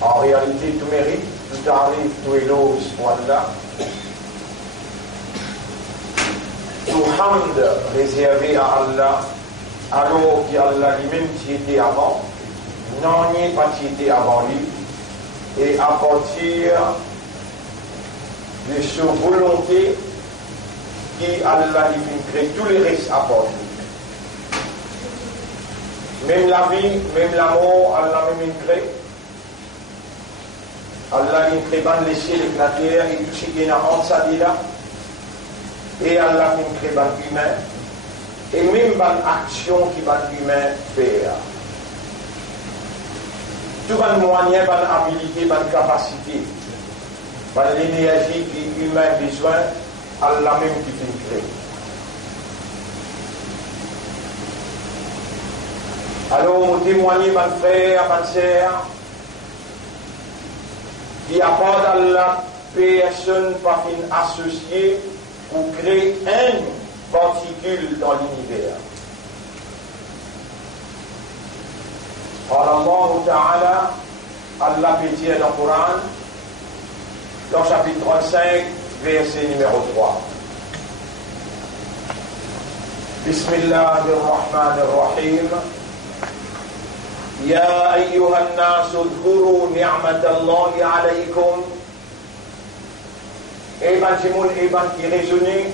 En réalité, tout mérite, tout arrive, tout éloge pour Allah. Tout hamd réservé à Allah, alors qu'Allah lui-même qui était avant, n'en est pas qui était avant lui, et à partir de sa volonté, qui Allah lui crée tous les restes à part lui. Même la vie, même la mort, Allah même crée. Allah il crée ban les ciels et la terre et tout ce qui est en ça là. Et Allah il crée ban humain. Et même ban action qui ban humain faire. Tout ban moyen, ban habilité, ban capacité, ban l'énergie qui humain a besoin, Allah même qui fait crée. Alors, on témoigne, mon frère, ma sœur, qui apporte à la personne pas associée pour créer une particule dans l'univers. Allah Ta'ala, Allah peut dire dans le Coran, dans chapitre 35, verset numéro 3. Bismillahirrahmanirrahim. يا أيها الناس اذكروا نعمة الله عليكم. Eban Simon, Eban qui raisonnait,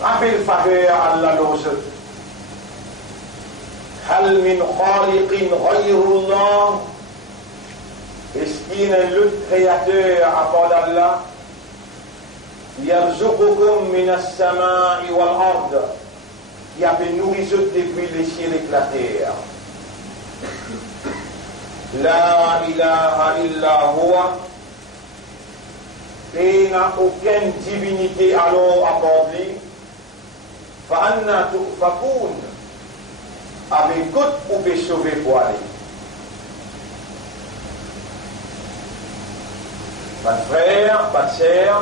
rappelle faveur Allah l'ose. هل من خالق غير الله. Est-ce qu'il y a un autre créateur à part d'Allah? يرزقكم من السماء والأرض. Qui a fait nourrir depuis les cieux et la terre. La ilaha illa huwa. Et il n'a aucune divinité alors à part lui. Fa'anna tu'fakoun. Avec quoi vous pouvez sauver pour aller. Mon frère, ma sœur,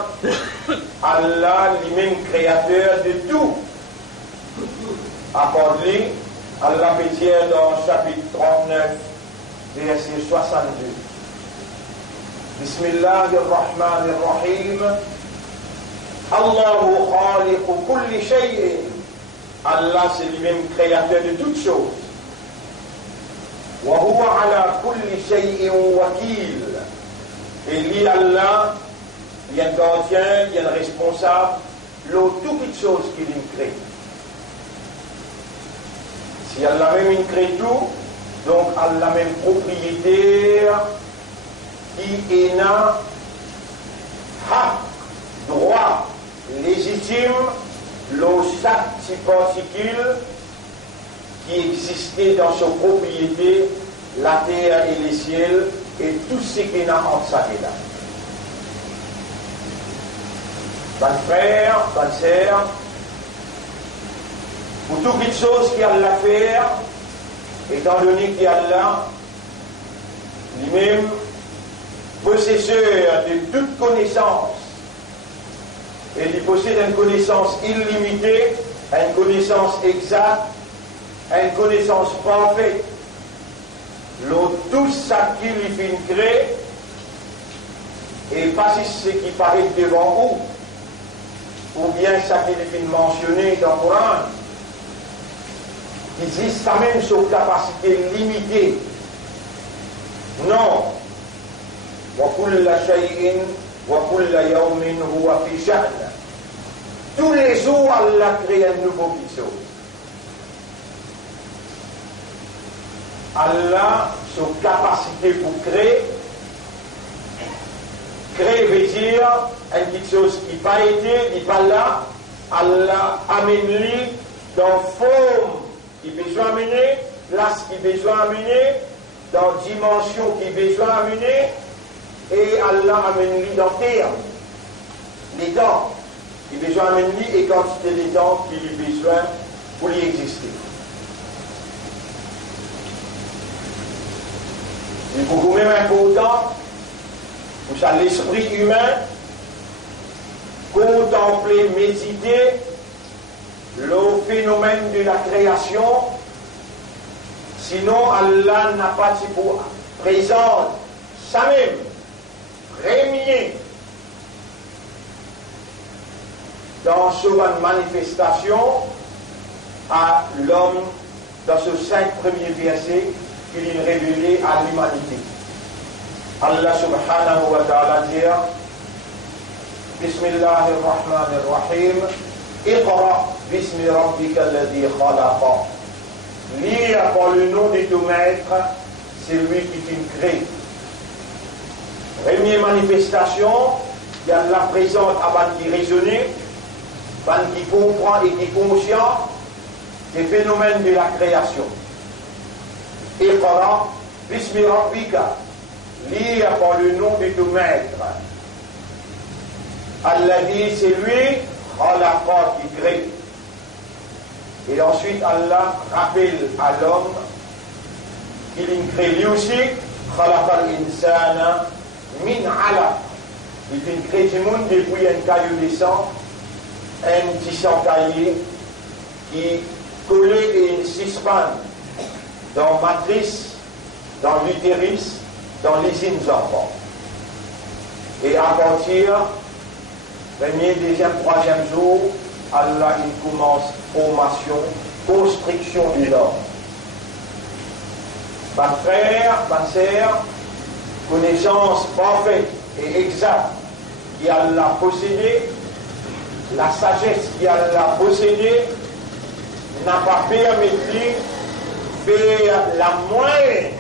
Allah lui-même créateur de tout. À part lui, Allah peut dire dans chapitre 39, verset 62. Bismillahirrahmanirrahim. Allahu khaliqu kulli shay'in. Allah c'est lui-même créateur de toutes choses. Wa huwa ala kulli shay'in wakil. Et lui Allah, il y a un gardien, il y a un responsable, l'autre toutes choses qu'il crée. Si Allah même crée tout, donc Allah même propriétaire qui est droit, légitime, l'eau chaque particule qui existait dans sa propriété, la terre et les ciels, et tout ce qui est en ça et là. Mon frère, ma sœur, pour toutes les choses qu'Allah fait, étant donné qu'Allah lui-même possesseur de toute connaissance, et il possède une connaissance illimitée, une connaissance exacte, une connaissance parfaite. Tout ça qu'il fait créer, et pas si ce qui paraît devant vous, ou bien ça qu'il fait mentionner dans le Coran, il existe quand même sur capacité limitée. Non. وَكُلَّ شَيْءٍ وَكُلَّ يَوْمٍ هُوَ فِي شَأْنٍ. Tous les jours, Allah crée un nouveau petit chose. Allah, son capacité pour créer veut dire une petite chose qui n'a pas été, qui n'est pas là. Allah amène-lui dans forme qui besoin amener, place qui besoin amener, dans dimension qui besoin amener, et Allah amène-lui dans terme. Les temps qui besoin amener et quantité des temps qui lui besoin pour y exister. C'est beaucoup même important pour ça l'esprit humain contempler, méditer le phénomène de la création. Sinon Allah n'a pas pour présente ça même, premier, dans cette manifestation à l'homme, dans ce 5 premiers versets qu'il est révélé à l'humanité. Allah subhanahu wa ta'ala dit Bismillahirrahmanirrahim Iqra bismi rabbika alladhi khalaqa. Lire par le nom de ton maître, c'est lui qui t'a créé. Première manifestation, il y a la présente avant qui raisonne, avant qui comprend et qui est conscient des phénomènes de la création. Iqra bismi rabbika. Lire par le nom de ton maître. Alladhi, c'est lui, khalaqa, qui crée. Et ensuite, Allah rappelle à l'homme qu'il crée lui aussi, khalaqa al-insana min alaq. Il crée du monde depuis un caillou de sang, un petit sang caillé qui collait et suspend dans la matrice, dans l'utérus, dans les enfants. Et à partir premier, deuxième, troisième jour, Allah il commence formation, construction de l'homme. Ma frère, ma sœur, connaissance parfaite et exacte qui Allah possédé, la sagesse qui Allah possédé, n'a pas permis de faire la moindre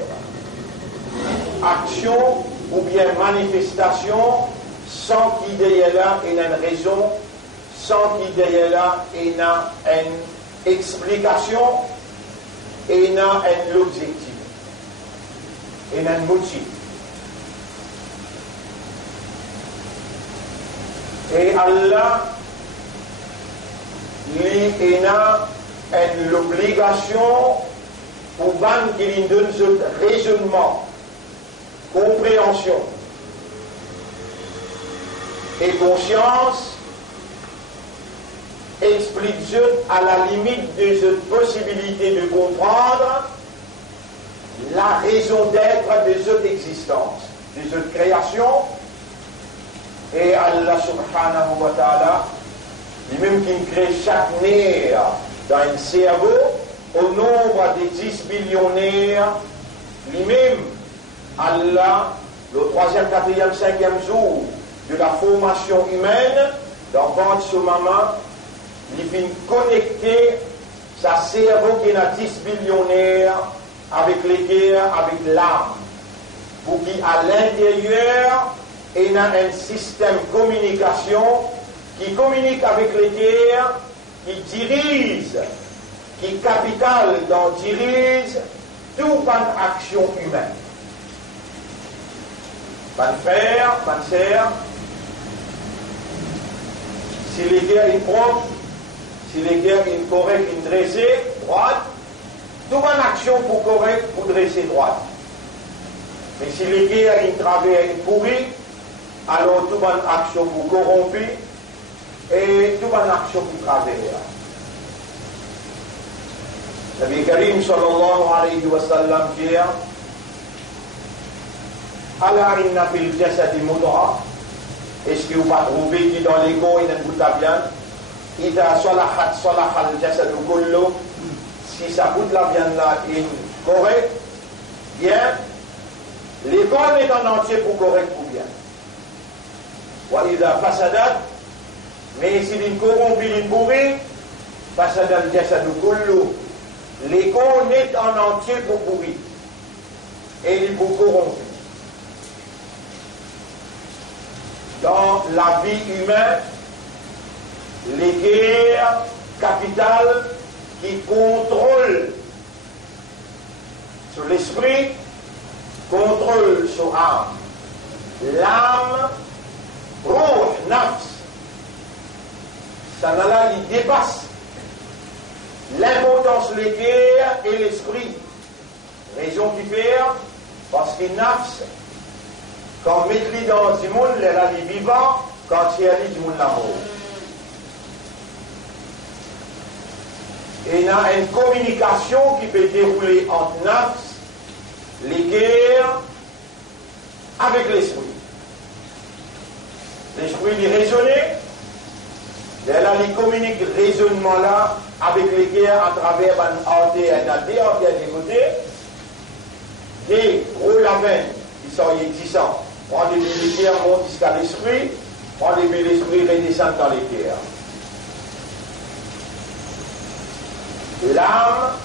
action ou bien manifestation sans qu'il y ait là une raison, sans qu'il y ait là une explication et une objectif, et un motif. Et Allah, il a l'obligation pour qu'il donne ce raisonnement, compréhension et conscience, explique à la limite de cette possibilité de comprendre la raison d'être de cette existence, de cette création. Et Allah subhanahu wa ta'ala, lui-même qui crée chaque nerf dans un cerveau, au nombre de 10 millionnaires, lui-même, Allah, le 3e, 4e, 5e jour de la formation humaine, dans ventre sur maman, il vient connecter sa cerveau qui est à 10 millionnaires avec les cœurs, avec l'âme, pour qu'à l'intérieur, il y a un système de communication qui communique avec les cœurs, qui dirige, qui capitale dans dirige toute bonne action humaine. Bonne frère, bonne sœur, si les cœurs sont propres, si les cœurs sont corrects, sont dressés, droite, toute bonne action pour correct, pour dresser droite. Mais si les cœurs sont travers, sont pourris, alors toute bonne action pour corrompu et toute bonne action pour travers. Nabi Karim sallallahu alayhi wa sallam dit Ala inna fil jasadi mudra. Est-ce que vous ne trouvez qui dans les corps il y a un bout de viande? Ida salahat salahal jasadu kullu. Si ça bout de la viande là est correct, bien, les corps est en entier pour correct ou bien. Wa ida fasadat, mais si il corrompt, il pourrit, fasadal jasadu kullu. Les corps est en entier pour pourrir et il pour corrompre. Dans la vie humaine, les guerres capitales qui contrôlent sur l'esprit, contrôlent sur l'âme. L'âme, ruh, nafs, ça là, il dépasse l'importance des guerres et l'esprit. Raison qui fait, parce que nafs, quand on met dans du monde, elle a les vivants, quand il y a du monde l'amour. Et il y a une communication qui peut dérouler entre nafs, les guerres avec l'esprit. L'esprit il raisonner, et là il communique raisonnement là avec les cœurs à travers un AD et un AD, à des côtés, des gros lavins qui sont existants. On les cœurs montent jusqu'à l'esprit, on les l'esprit redescend dans les cœurs. L'âme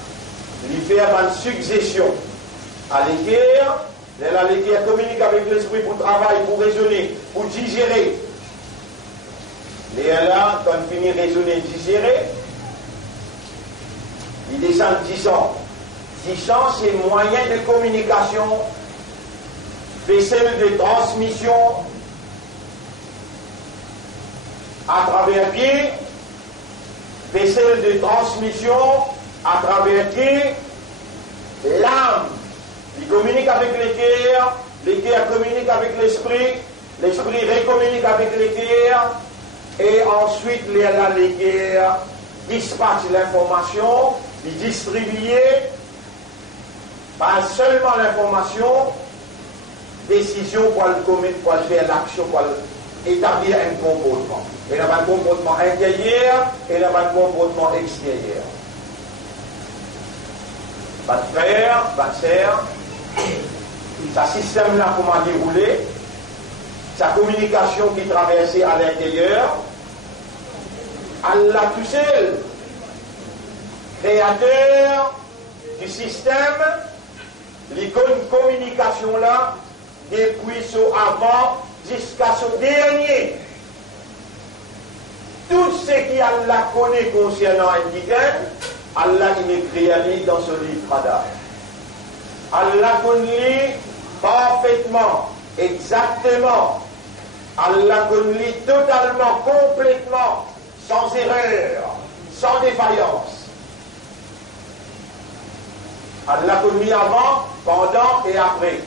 lui fait une succession à l'équerre. L'équerre communique avec l'esprit pour travailler, pour raisonner, pour digérer. Et là, quand il finit de raisonner et digérer, il descend 10 ans. 10 ans, c'est moyen de communication, vaisselle de transmission à travers pied, vaisselle de transmission à travers pied, l'âme. Il communique avec l'équerre communique avec l'esprit récommunique avec l'équerre, et ensuite l'équerre dispatche l'information, il distribue, pas seulement l'information, décision pour faire l'action, pour établir un comportement. Il y a un comportement intérieur et il y a un comportement extérieur. Votre frère, votre sœur, ce système-là, comment dérouler, sa communication qui traversait à l'intérieur, Allah tout seul, créateur du système, l'icône communication-là, depuis ce avant jusqu'à ce dernier. Tout ce qui Allah connaît concernant un guidin, Allah il écrit dans ce livre d'Adam. Allah connaît parfaitement, exactement. Allah connaît totalement, complètement, sans erreur, sans défaillance. Allah connaît avant, pendant et après.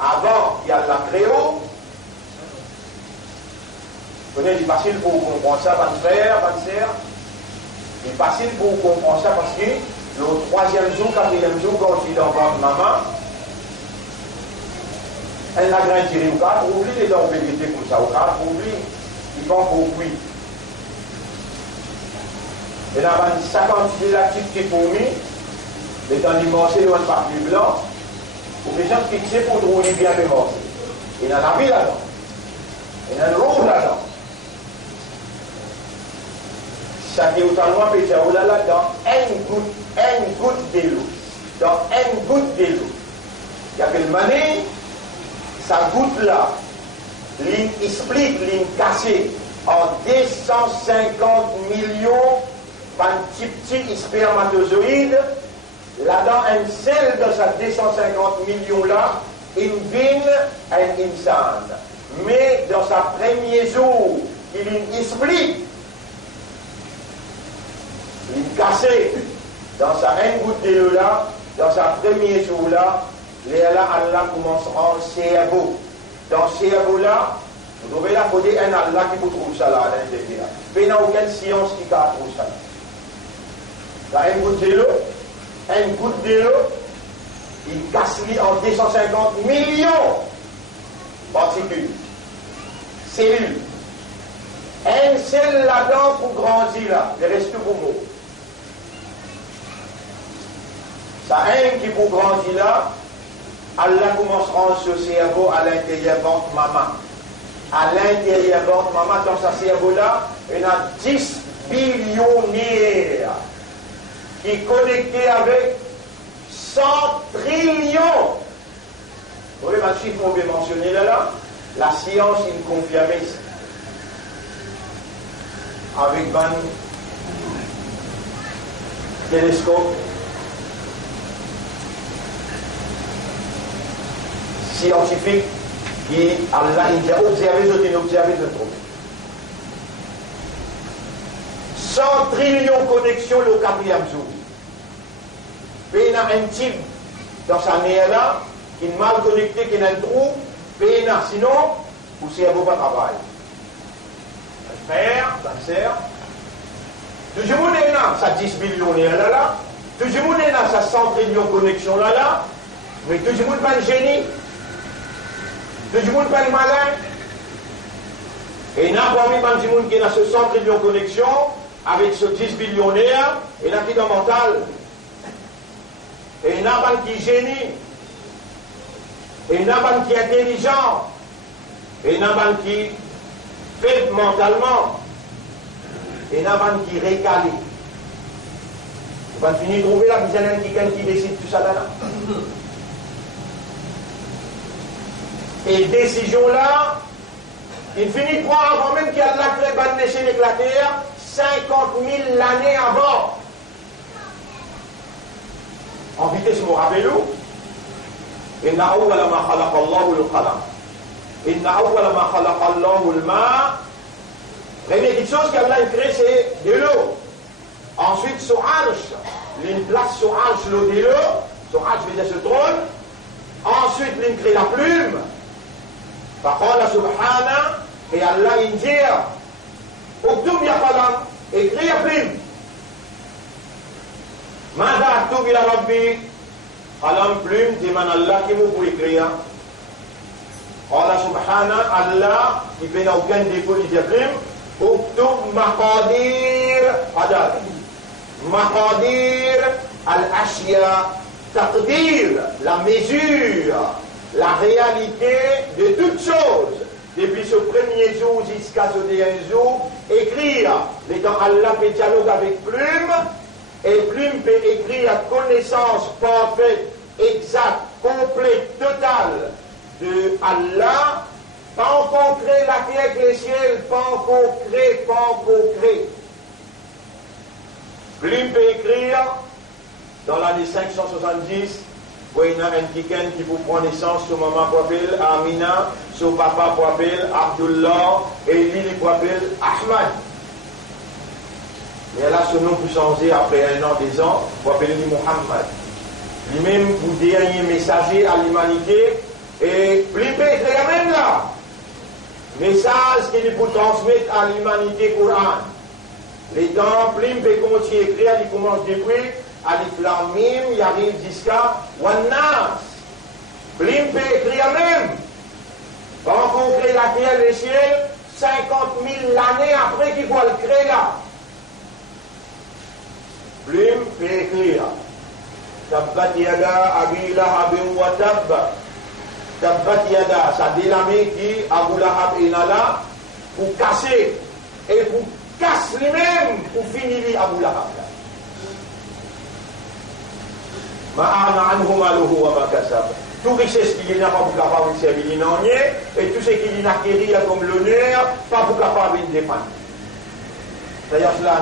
Avant, il y a la créo. Vous connaissez, c'est facile pour vous comprendre ça, votre frère, votre sœur. C'est facile pour vous comprendre ça parce que le 3e jour, 4e jour, quand je suis dans votre maman, elle a grandi au cadre, oublie les dents vérité pour ça, au cadre, oublie, ils vont beaucoup. Et là, il y a 50 gélatifs qui pour lui, les temps dimanche, loin de papier blanc, pour les gens fixés pour trouver bien les morceaux. Il y a la vie là-dedans. Il y a le rouge là-dedans. Ça qui est autant loin, puis c'est là dans une goutte de l'eau. Dans une goutte de l'eau. Il y a le mané, sa goutte là, ligne explique, ligne cassée, en 250 millions de petits spermatozoïdes. Là-dedans, un seul de ces 250 millions-là, une vigne, un insan. Mais dans sa premier jour, il explique, il cassé, dans sa une goutte de l'eau là, dans sa premier jour là, Allah commencera en cerveau. Dans ce cerveau-là, vous devez la poser un Allah qui vous trouve ça là à l'intérieur. Mais il n'y a aucune science qui trouve ça. Dans une goutte de l'eau, une goutte de l'eau, il casse en 250 millions de particules, cellules. Un seul là-dedans pour grandir là, le reste pour mourir. Ça un qui pour grandir là, Allah commencera ce cerveau à l'intérieur de votre maman. À l'intérieur de votre maman, dans ce cerveau-là, il y a 10 billionnaires qui est connecté avec 100 trillions. Vous voyez, le chiffre qu'on vient mentionner là, la science, il confirme avec un télescope scientifique qui Allah il a observé de trop. 100 trillions de connexions le 4e jour. Puis il y a un type dans sa mère là, qui est mal connecté, qui a un trou, puis il y a sinon, vous savez, vous pas travail. Un frère, sa sœur, tout le monde est là, ça 10 millions là, tout le monde est là, ça 100 trillions de connexions là, mais tout le monde pas un génie. Tout le monde pas le malin. Et il y a parmi les gens qui ont ce 100 trillions de connexions, avec ce 10 billionnaires, et il y a qui est mental. Et il y a qui est génie. Et il y a qui est intelligent. Et il y a qui fait mentalement. Et il y a qui est récalé. On va finir de trouver la misère qui décide tout ça là. Et décision là, il finit par avant même qu'il y a de la crée bannéchée avec la terre 50 000 l'année avant. En vitesse, me rappelez-vous, إن أول ما خلق الله القلم إن أول ما خلق الله الماء. Première petite chose qu'Allah a créé, c'est de l'eau. Ensuite, sur arche, il place sur arche l'eau de l'eau, sur arche veut dire ce trône. Ensuite, il crée la plume. Par contre, subhana, et Allah il dit, Oktub ya qalam, écris la plume. Mada aktub ila rabbi, qalam plume, demande Allah qui vous pour écrire. Allah subhana, Allah, il fait aucun défaut, il dit plume. Oktub maqadir, adad. Maqadir al-ashya, taqdir, la mesure, la réalité de toutes choses. Depuis ce premier jour jusqu'à ce dernier jour, écrire. Les temps Allah fait dialogue avec plume, et plume peut écrire la connaissance parfaite, exacte, complète, totale de Allah. Pas encore créé la terre et les ciels, pas encore créé. Plume peut écrire dans l'année 570. Il y a un tiken qui vous prend naissance sur maman Poipel, Amina, sur papa Poipel, Abdullah, et lui Poipel, Ahmad. Mais là, ce nom peut changer après 1 an, 2 ans, Poipel dit Muhammad. Lui-même, vous dernier messager à l'humanité, et Plipe est même là. Message qu'il peut transmettre à l'humanité Coran. Les temps, Plipe continue à écrire, il commence depuis. Alif Lam Mim, il arrive jusqu'à Wannas. Blim peut écrire même. Quand on crée la terre et le ciel, 50 000 l'année après qu'il va le créer là. Blim peut écrire. Tabbat yada Abi Lahabin wa tabba. Tabbat yada, ça délamé qui Abu Lahab est là pour casser. Et pour casser lui-même, pour finir Abu Lahab. Tout richesse qu'il n'a pas pour capable de servir l'inanier, et tout ce qu'il n'a acquis comme l'honneur, pas pour capable de défendre. D'ailleurs, cela,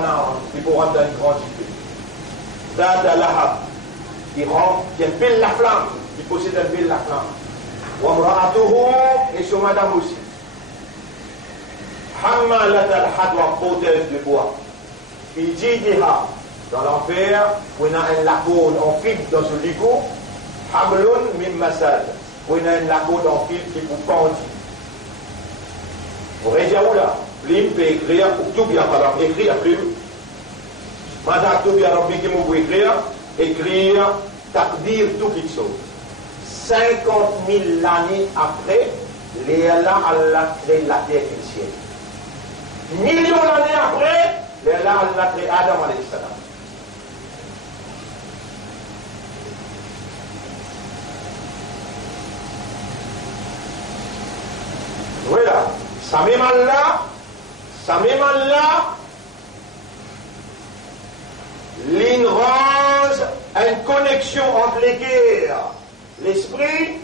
il faut rentrer dans une grande idée. Dada Lahab, qui rentre, qui impile la flamme, qui possède un pile la flamme. Wamra'atuhu, et son madame aussi. Hammalat al-hadwa, porteuse de bois. Il dit dans l'enfer, on a un lago en fibre dans ce ligo, Hamlun mim masad, on a un lago en fibre qui vous pendit. Vous regardez où là? Blim peut écrire, Oktubia, alors écrire plume. Madame Oktubia, alors qui vous écrire, takdir tout quelque chose. 50 000 années après, Allah crée la terre et le ciel. Millions d'années après, Allah crée Adam alayhi salam. Voilà, ça même Allah, ligne rose, une connexion entre les guerres, l'esprit,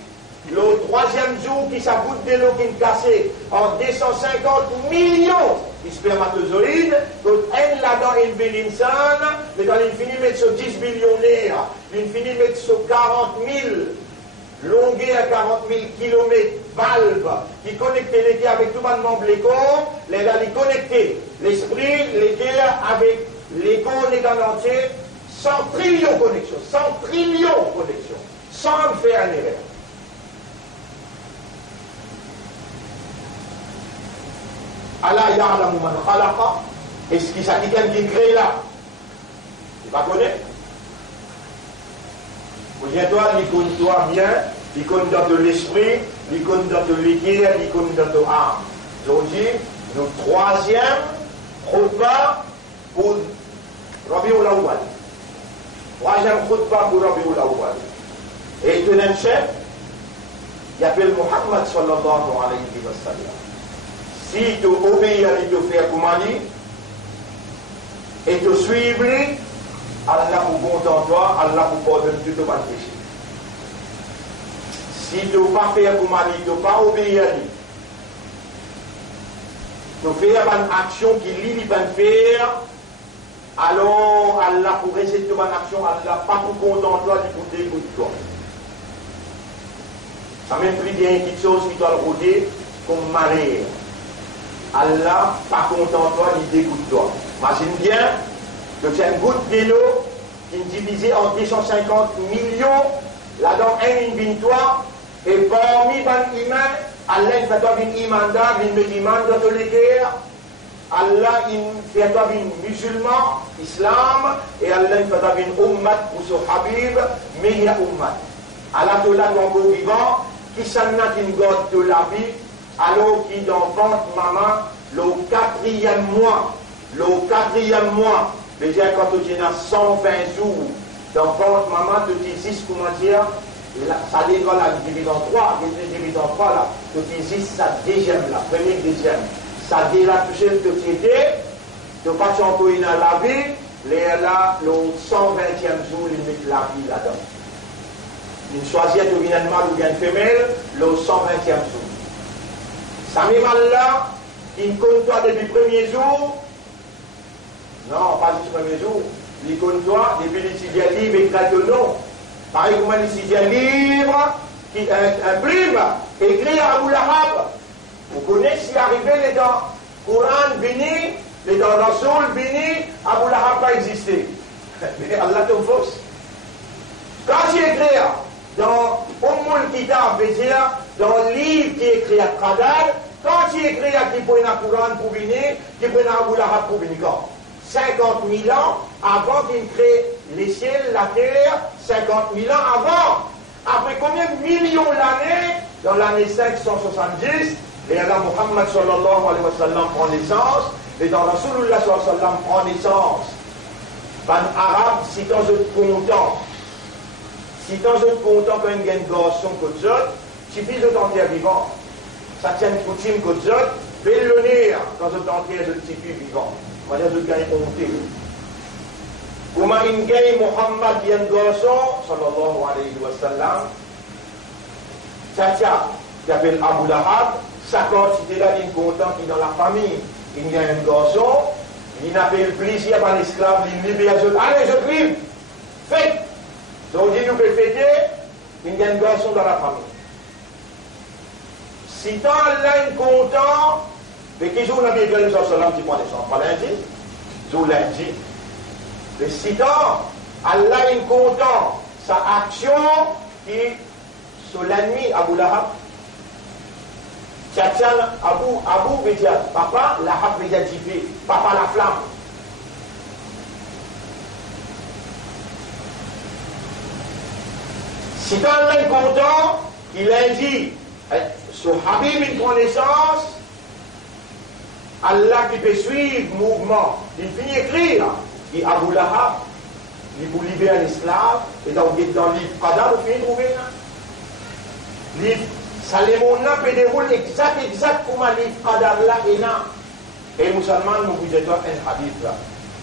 le 3e jour qui s'aboute de l'eau qui est cassée en 250 millions de spermatozoïdes, donc elle là-dedans une belle insane, mais dans l'infini mettre sur 10 billionnaires, l'infini mettre sur 40 000 longueur à 40 000 km, valve, qui connectent les guerres avec tout le monde membre les corps, les gars, les connecter l'esprit, les guerres avec les corps, les gars entiers, 100 trillions de connexions, 100 trillions de connexions, sans faire une erreur. Allah ya'lamu man khalaqa, est-ce qu'il s'agit quelqu'un qui crée là? Tu ne connais? Vous dites toi, il connaît toi bien, l'icône de l'esprit, l'icône de l'équilibre, l'icône de l'âme. Aujourd'hui, le troisième khutbah pour Rabiul Awwal. Troisième khutbah pour Rabiul Awwal. Et le deuxième chef, il appelle Muhammad sallallahu alayhi wa sallam. Si tu obéis à te faire comme Ali, et tu suivre, Allah vous contente toi, Allah vous pardonne tout ton péché. Si tu ne pas faire comme Ali, tu ne pas obéir à lui, tu fais une action qui lui va faire, alors Allah pour réciter ton action, Allah pas pour contente toi, il pour dégoûter toi. Ça même plus bien quelque chose qui doit le rôder comme marée. Allah pas content de toi, il dégoûte toi. Imagine bien que c'est une goutte d'eau qui est divisée en 250 millions, là-dedans un bin toi, et parmi les humains, Allah fait toi une imanda, une musulmane dans toutes les guerres. Allah fait toi une musulman, islam, et Allah fait toi une ummat pour son habib, mais il y a ummat. Allah te l'a encore vivant, qui s'en a une goutte de la vie, alors qui dans ventre maman, le quatrième mois, déjà quand tu as 120 jours dans ventre maman, tu dis 6, comment dire, ça dépend la divisé en 3, divisé en 3 là, tu dis 6, ça deuxième là, premier, deuxième, ça dit la touche de société, tu passes encore dans la vie, là, le 120e jour, il met la vie là-dedans. Une choisir de bien mâle ou bien femelle, le 120e jour. Ça met mal là, il compte toi depuis le premier jour. Non, pas du premier jour. Il compte toi depuis le sixième livre écrit de nom. Pareil comme le sixième livre, qui un plume écrit à Abu Lahab. Vous connaissez si arrivé les dents Coran béni, les dents Rasoul béni, Abu Lahab pas existé. Mais Allah te force. Quand tu écris dans Ummul Kitab, dans le livre qui est écrit à Qadar, quand tu écris à qui prend le Coran pour venir, qui prend Abu Lahab pour venir, 50 000 ans avant qu'il crée les ciels, la terre, 50 000 ans avant. Après combien de millions d'années, dans l'année 570, et Allah Muhammad sallallahu alayhi wa sallam prend naissance, et dans Rasulullah sallallahu alayhi wa sallam prend naissance. Ban arabe, si dans un content, si dans un content quand il y a un garçon que tu suffit de t'enterrer vivant. Ça tient une coutume que tu belle le nez quand tu t'enterres de petit vivant. On va dire que tu gagnes honte. Comment il gagne Muhammad il y a un garçon, sallallahu alayhi wa sallam, Tcha, qui appelle Abu Lahab, sa quantité là d'une content qui est dans la famille. Il y a un garçon, il n'a pas le plaisir par l'esclave, il libère les autres. Allez, je prie, faites. Donc, il nous peut fêter, il y a un garçon dans la famille. Si tant Allah est content, mais qui joue la Bible, qui prend des gens, pas lundi, joue lundi. Mais si tant Allah est content, sa action qui sur la nuit, Abu Lahab, Tchatchan, Abu veut dire papa, Lahab veut dire Jibril, papa la flamme. Si tant Allah est content, il a dit, sur Habib une connaissance, Allah qui peut suivre le mouvement, il finit écrire, dit Abu Lahab, il pour libérer un esclave, et dans le livre Qadar, vous finissez trouver là. Livre Salémon là peut dérouler exact comme un livre Qadar là et là. Et les musulmans, nous vous êtes un hadith là.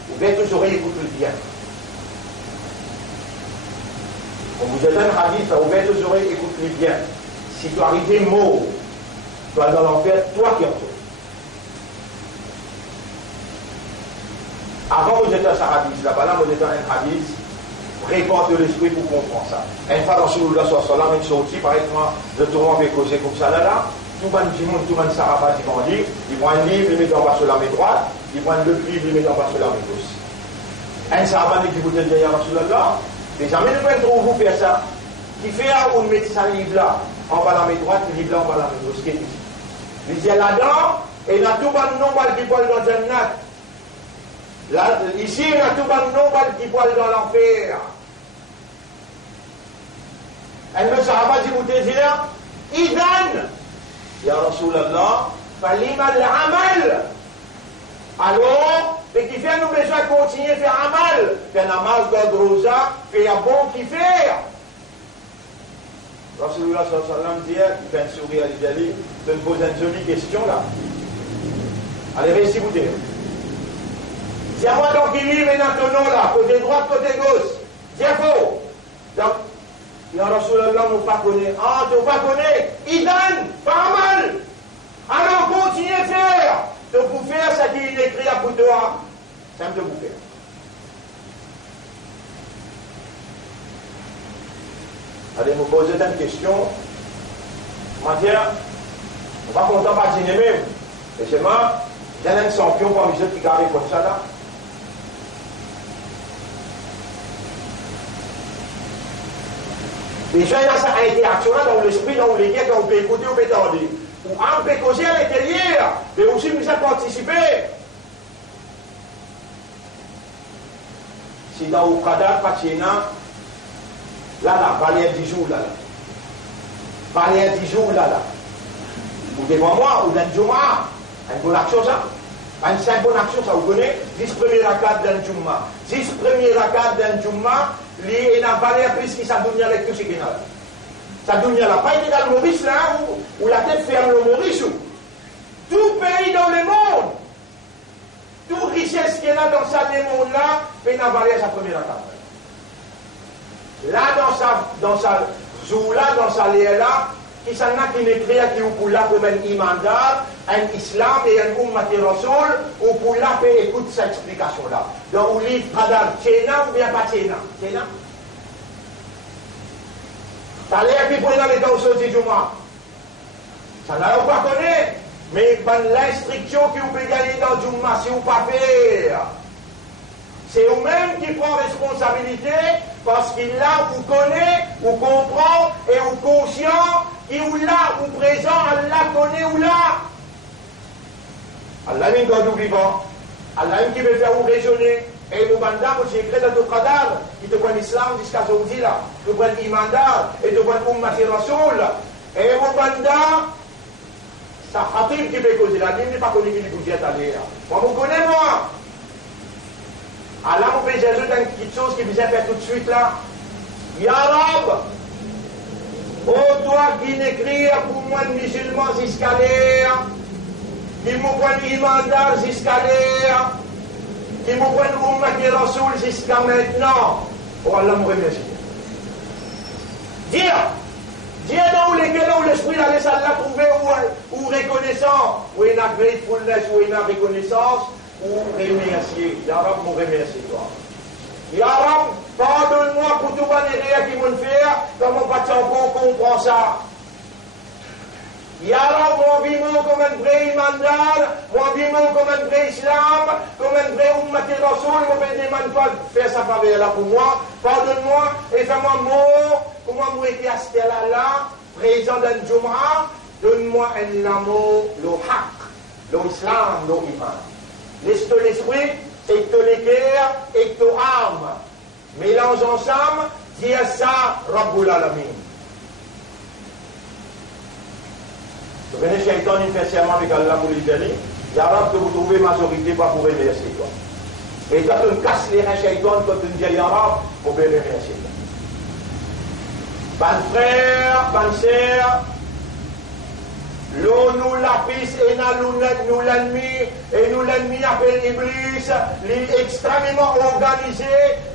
Vous êtes toujours écouter bien. Vous êtes un hadith là, vous êtes toujours écouter bien. Si tu arrives mort, tu vas dans l'enfer, toi qui en es. Avant, vous êtes un hadith, là-bas, là, vous êtes un hadith, répondre de l'esprit pour comprendre ça. Une fois dans Rasulullah sallallahu alayhi wa sallam, une sortie, par exemple, le tournoi avec causé comme ça, là, tout le monde, tout le monde, Sarabas, ils vont dire, ils prennent un livre, ils mettent en bas sur la main droite, ils prennent le livre, ils mettent en bas sur la main gauche. Un Sarabas dit, vous êtes derrière Rasulullah, mais jamais ne pouvez trop vous faire ça. Qui fait à vous mettre ça livre-là, en bas la main droite, le livre-là, en bas la main gauche, qu'est-ce qu'il dit? Il dit là-dedans, et il y a tout le monde qui parle dans un nat. Là, ici, il y a tout le monde qui parle dans l'enfer. Elle me sahaba dit, vous te dire, Idan, Ya Rasulallah, Falima al-amal. Alors, et qui fait nous besoin de continuer à faire amal, faire namaz, godrosa, faire bon qui fait. Rasulullah sallallahu alayhi wa sallam dit, il fait un sourire à l'idée, je me pose une jolie question là. Allez, réussissez vous dire. Si à moi donc il lit maintenant là, côté droit, côté gauche, c'est faux. Donc, ya Rasulallah, nous pas connaît. Ah, tu pas connaît. Idan, pas mal. Alors, continuez à faire. De vous faire ce qu'il est écrit à pour toi. Simple de vous faire. Allez, vous poser une question. Matière, on va content pas dîner même. Et c'est moi, j'ai un champion parmi ceux qui gardent comme ça là. Déjà, il y a cette interaction là dans l'esprit, dans les gars, quand on peut écouter, on peut entendre. Ou on peut causer à l'intérieur, mais aussi nous avons participé. Si dans le cadre, là, valait 10 jours, là. Valait 10 jours, là. Ou devant moi, ou dans le Juma, une bonne action, ça. Une 5 bonnes actions, ça, vous connaissez. 10 premiers rakats dans le Juma. 10 premiers rakats dans le Juma, il n'a pas l'air plus que ça donne avec tout ce qu'il y a là. Ça donne là. Pas égal au Maurice, là, où la tête ferme le Maurice. Tout pays dans le monde, toute richesse qu'il y a dans ce monde-là, il n'a pas l'air sa première rakat. Là, dans sa jour-là, dans sa lien-là, qui s'en a qui n'écrit qui ou pour là comme un imandar, un islam et un ummati rasoul, ou pour là peut écouter cette explication-là. Dans le livre Qadar, Tchéna ou bien pas Tchéna? Tchéna? T'as l'air qui pour dans les temps aujourd'hui du mois. Ça n'a pas connu, mais l'instruction que vous pouvez gagner dans le mois, si vous ne pas faire. C'est vous-même qui prend responsabilité parce qu'il là, vous connaît, vous comprend et vous conscient et vous là, vous présent, Allah connaît ou là. Allah n'est pas vivant. Allah qui veut faire vous raisonner. Et le bandar, c'est écrit dans le Qadar, qui te prend l'islam jusqu'à aujourd'hui là. Tu prends l'imandar et tu prends Ummati Rasoul. Et le bandar, ça khatib qui peut causer la ligne, n'est pas connu qui vous jette à l'air. Moi, vous connaissez moi. Allah vous fait Jésus dans une petite chose qui vous a fait tout de suite là. Ya Rab, ô toi qui n'écris pour moi de musulman jusqu'à l'air, qui me prend l'imandar jusqu'à l'air, qui me prend Ummati Rasoul jusqu'à maintenant. Oh Allah me remercie. Dire dans lesquels où l'esprit d'aller ça l'a trouvé ou reconnaissant, ou il a gratefulness, ou il a reconnaissance, ou remercier. Ya Rab, me remercie toi. Ya Rab, pardonne-moi pour tout le rien qui m'ont fait, comme on va encore comprendre ça. Ya Rab, mon vivant comme un vrai imandar, mon vivant comme un vrai islam, comme un vrai ummati rasoul, mon ne demande pas de faire sa faveur là pour moi. Pardonne-moi et fais-moi mort, comment moi été à ce là, présent dans le Jum'a, donne-moi un amour, le haq, l'islam, l'iman. Laisse ton esprit et ton cœur et ton âme. Mélange ensemble, dis ça, Rabbul Alamin. Vous venez chez Shaitan, il fait serment avec Allah pour libérer. Ya Rab, que vous trouvez majorité pour vous remercier. Et quand on casse les reins Shaitan, quand on dit Ya Rab, vous pouvez remercier. Ban frère, ban sœur, l'eau nous lapis et nous l'ennemi, et nous l'ennemi appelle Iblis, il est extrêmement organisé,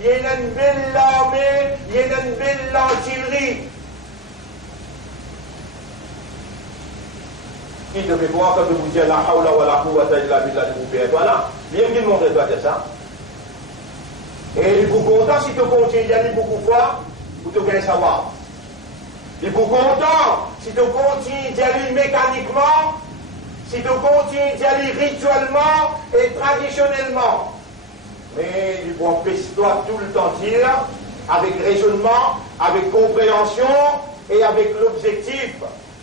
il y a une belle armée, il y a une belle artillerie. Qui devait voir quand vous dites la hawla wa la quwwata illa billah de vous faire. Voilà, bien qu'il montre toi de ça. Et il est beaucoup content si tu continues d'y aller beaucoup de fois, pour te gagner savoir. Il est beaucoup content si tu continues d'y aller mécaniquement, si tu continues d'y aller rituellement et traditionnellement. Mais il faut empêcher-toi tout le temps dire, avec raisonnement, avec compréhension et avec l'objectif.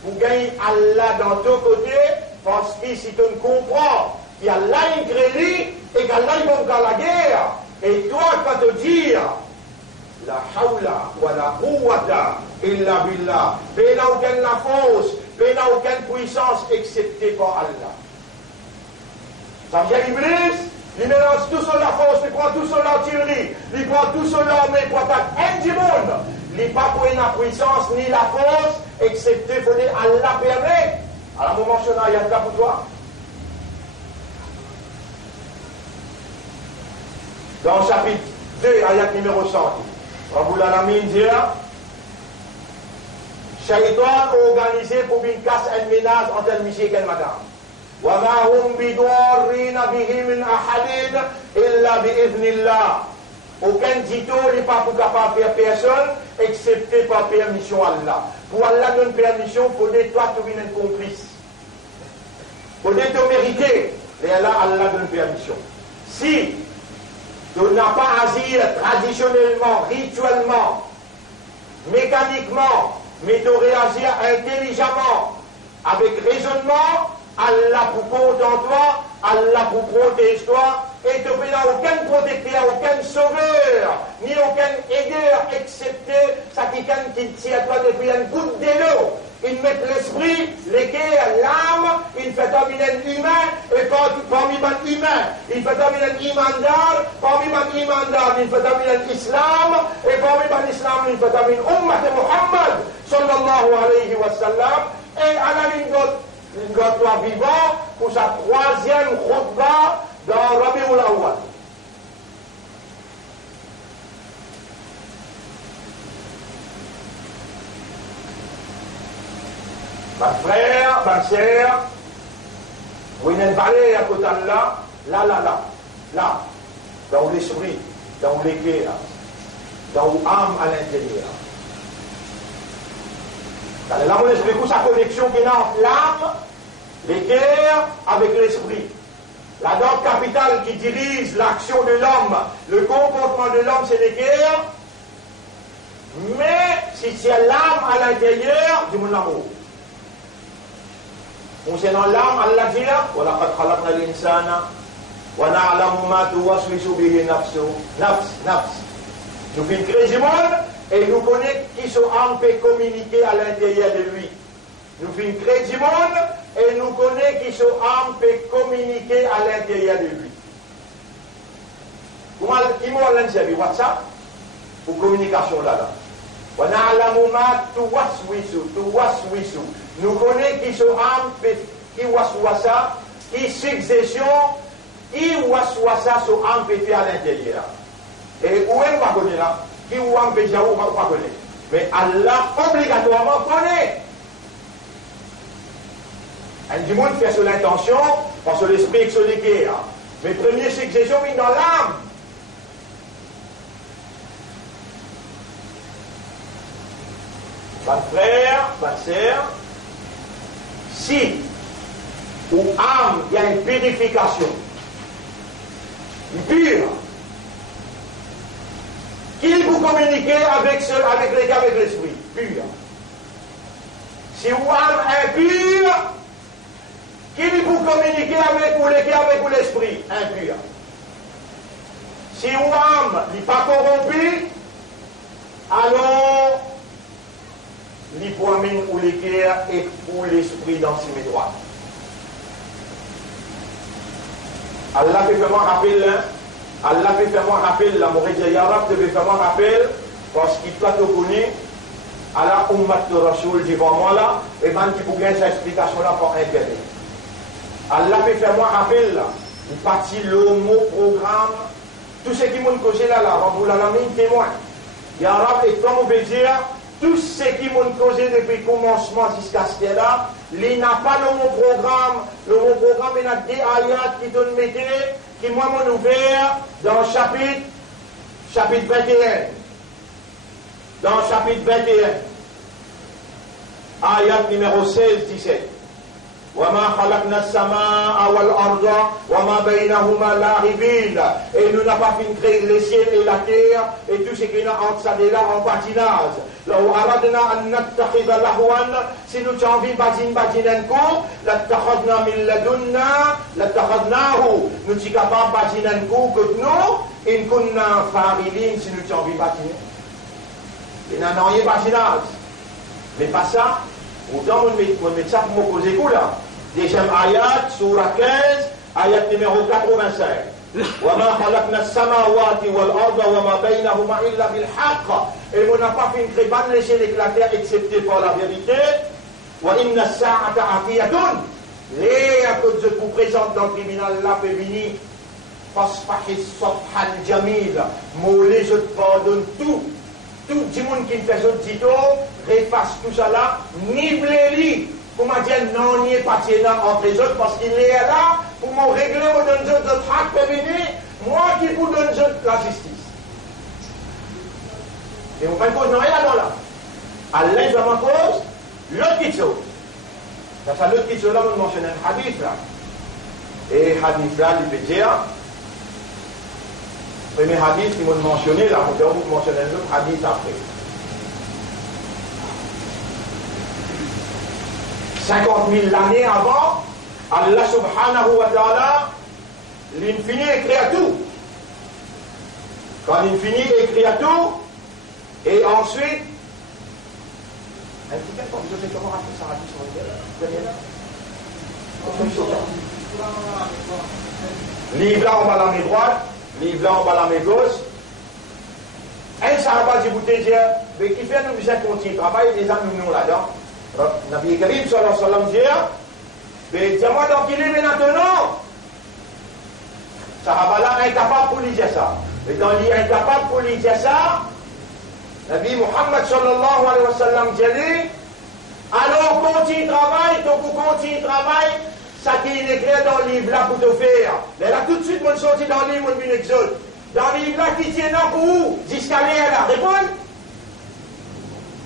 Pour gagner Allah dans ton côté, parce que si tu ne comprends qu'il y a Allah ingrédient et qu'Allah il va faire la guerre, et toi quand tu dis la hawla wa la quwwata illa billah. Il n'a aucune la force, il n'a aucune puissance excepté par Allah. Ça vient Iblis, il mélange tout sur la force, il prend tout sur l'artillerie, il prend tout sur l'armée pour attaquer du monde. Il n'a pas pour la puissance ni la force, excepté pour dire Allah permet. Alors, on mentionne un ayat pour toi. Dans le chapitre 2, ayat numéro 100, Rabbul Alamin dit Shaitan organisé pour une casse et une ménage entre le monsieur et le madame. وَمَا هُمْ بِضَارِّينَ بِهِ مِنْ أَحَدٍ إِلَّا بِإِذْنِ اللَّهِ. Aucun dito n'est pas pour capable de faire personne, excepté par permission Allah. Pour Allah donne permission, il faut que toi tu viennes complice. Il faut que tu mérites. Et là, Allah donne permission. Si tu n'as pas agi traditionnellement, rituellement, mécaniquement, mais tu réagis intelligemment, avec raisonnement, Allah pour compte en toi, Allah pour protéger toi, et tu n'as aucun protecteur, aucun sauveur, ni aucun aideur, excepté ça qui tient à toi depuis un goutte de l'eau. Il met l'esprit, l'équerre, l'âme, il fait dominer l'humain, et parmi les humains, il fait dominer l'imandar, parmi les imandar, il fait dominer l'islam, et parmi l'islam, il fait dominer l'ummat de Muhammad, sallallahu alayhi wa sallam, et à la ligne toi vivant pour sa troisième khutbah dans Rabiul Awwal. Ma frère, ma sœur, vous n'êtes pas allé à côté de là, dans l'esprit, dans l'équerre, dans l'âme à l'intérieur. Là, on explique sa connexion qui est entre l'âme, l'équerre, avec l'esprit. La dent capitale qui dirige l'action de l'homme, le comportement de l'homme, c'est l'équerre. Mais si c'est l'âme à l'intérieur, du monde l'amour. Concernant l'âme, Allah dit وَلَقَدْ خَلَقْنَا الْإِنسَانَ وَنَعْلَمُ مَا تُوَسْوِسُ بِهِ نَفْسُ. Nous faisons créer du monde et nous connaissons qui son âme peut communiquer à l'intérieur de lui. Nous faisons créer du monde et nous connaissons qui son âme peut communiquer à l'intérieur de lui. Comment il m'a servi WhatsApp pour communication là-bas. وَنَعْلَمُ مَا تُوَسْوِسُ. Nous connaissons qui son âme peut, qui waswasa, qui suggestion, qui waswasa son âme peut faire à l'intérieur. Et où est-ce qu'on connaît là? Qui ou âme peut dire où on ne connaît. Mais Allah obligatoirement connaît. Un du monde fait sur l'intention, parce que l'esprit est sur l'équerre. Mais première suggestion vient dans l'âme. Ma frère, ma sœur, si ou âme, il y a une purification, pure, qui vous communiquez avec l'esprit, pur. Si ou âme impure, qui vous communiquez avec l'esprit, impur. Si ou âme n'est pas corrompue, alors l'hypoamine ou l'équerre et pour l'esprit dans ses droits. Allah peut faire moi rappel, Allah peut faire moi rappel, la Mouride Yarab peut faire moi rappel, parce qu'il doit te connaître, Allah Ummat de Rasoul devant moi là, et même qui peut gagner cette explication là par Internet. Allah peut faire moi rappel, il partit le mot programme, tout ce qui m'ont causé là, Rabbul Alamin témoin. Yarab et comme on peut dire, tout ce qui m'ont causé depuis le commencement jusqu'à ce là, il n'a pas le mot programme. Le mot programme, il y a des ayats qui donnent métier, qui moi m'ont ouvert dans le chapitre 21. Dans le chapitre 21, ayat numéro 16-17. وَمَا خَلَقْنَا السَّمَاءَ وَالْأَرْضَ وَمَا بَيْنَهُمَا لَاعِبِينَ. Et nous n'avons pas fini de créer les ciels et la terre et tout ce qui est entre ça et là en patinage. لو أردنا أن نتخذ لهوا si nous avons envie de cours لاتخذنا من لدنا لاتخذناه. Nous sommes capables de un cours que nous إن كنا فاعلين si nous avons envie de patiner. Il n'y a rien de patinage. Mais pas ça. Autant on met ça pour me poser coup là. Deuxième ayat, surah 15, ayat numéro 85. وَمَا خَلَقْنَا السَّمَاوَاتِ وَالْأَرْضَ وَمَا بَيْنَهُمَا إِلَّا بِالْحَقِّ. Et on n'a pas fait une crébane laisser l'éclater excepté par la vérité. وَإِنَّ السَّاعَةَ عَفِيَةٌ. Les à cause de vous présente dans le tribunal là, Pévini, فَاصْفَحِ الصَّفْحَ الْجَمِيلَ. Mollet, je te pardonne tout. Tout le monde qui me fait ce petit tour, réfasse tout ça là, nible-les. Pour me dire non, n'y est pas là entre les autres parce qu'il est là pour me régler, me donner de trac, Pévini, moi qui vous donne la justice. Et on fait une cause, non, rien là. À l'aide de ma cause, l'autre qui chose. Dans ça, l'autre qui chose là, on mentionne un hadith là. Et hadith là, il peut dire, le premier hadith qui m'a mentionné là, on va vous mentionner un autre hadith après. 50 000 années avant, Allah subhanahu wa ta'ala, l'infini écrit à tout. Quand l'infini écrit à tout, et ensuite, un petit peu, vous savez comment rappeler ça hadith sur le livre là, on va la main droite, livre là, on va la main gauche. Un sahaba dit, vous te dire, mais qui fait nous visiter continuer travail, les amis nous là-dedans. Nabi Karim sallallahu alayhi wa sallam dit, mais dis-moi donc il est maintenant. Sahaba là incapable pour lui dire ça. Et dans il est incapable pour lui dire ça, Nabi Muhammad sallallahu alayhi wa sallam dit, alors continue travail, donc vous continue travail, ça qui est écrit dans le livre là pour te faire. Mais là tout de suite, mon sorti dans le livre, mon exode. Dans le livre là qui tient là pour où? Jusqu'à là, répondre.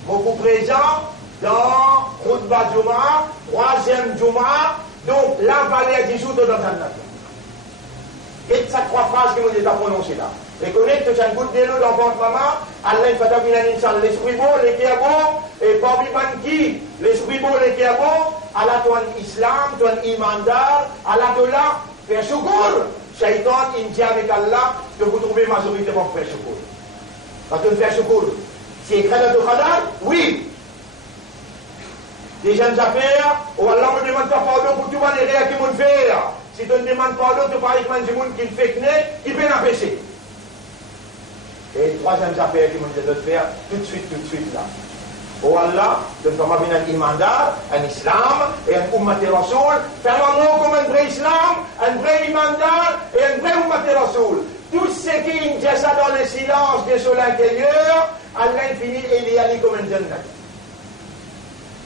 Beaucoup présent dans Khutbah Juma, troisième Juma, donc la vallée du jour de notre nation. Et ces trois phrases que vous avez prononcées là. Reconnaître que j'ai un goût de l'eau dans votre maman, Allah il fata bien l'insan, l'esprit bon, les qui est bon, et parmi qui, l'esprit bon, les qui est bon, Allah toi un islam, toi un imandar, Allah de là, faire choukour. Shaitan, il dit avec Allah, que vous trouvez majorité pour faire choukour. Quand on fait choukour, c'est écrit dans le Khadar? Oui. Des jeunes affaires, où Allah me demande pas pardon pour tout le monde et rien qui m'ont fait. Si tu me demandes pardon, tu parles avec le monde qui me fait connaître, il peut l'empêcher. Et troisième affaire qui m'ont dit de faire, tout de suite là. Oh Allah, de nous avoir un imandar, un islam et un ummati rasoul, faire l'amour comme un vrai islam, un vrai imandar et un vrai ummati rasoul. Tout ce qui dit ça dans le silence des sols intérieurs, Allah finit et il y a comme un jannat.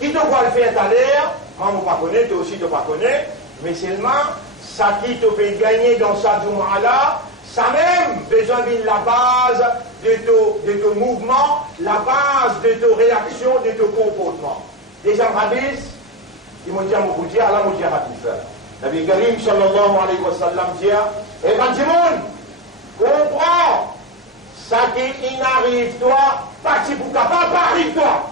Qui te voit le faire à l'air, moi je ne connais pas, toi aussi tu ne connais pas, mais seulement ça qui te fait gagner dans sa Jumu'ah, ça même besoin de la base de ton mouvement, la base de ton réaction, de ton comportement. Des hadiths, ils m'ont dit à mon dire, Allah m'a dit hadith. Nabi Karim sallallahu alayhi wa sallam dit, et quand tu comprends, ça qui n'arrive toi, pas si pour capable, pas arrive toi.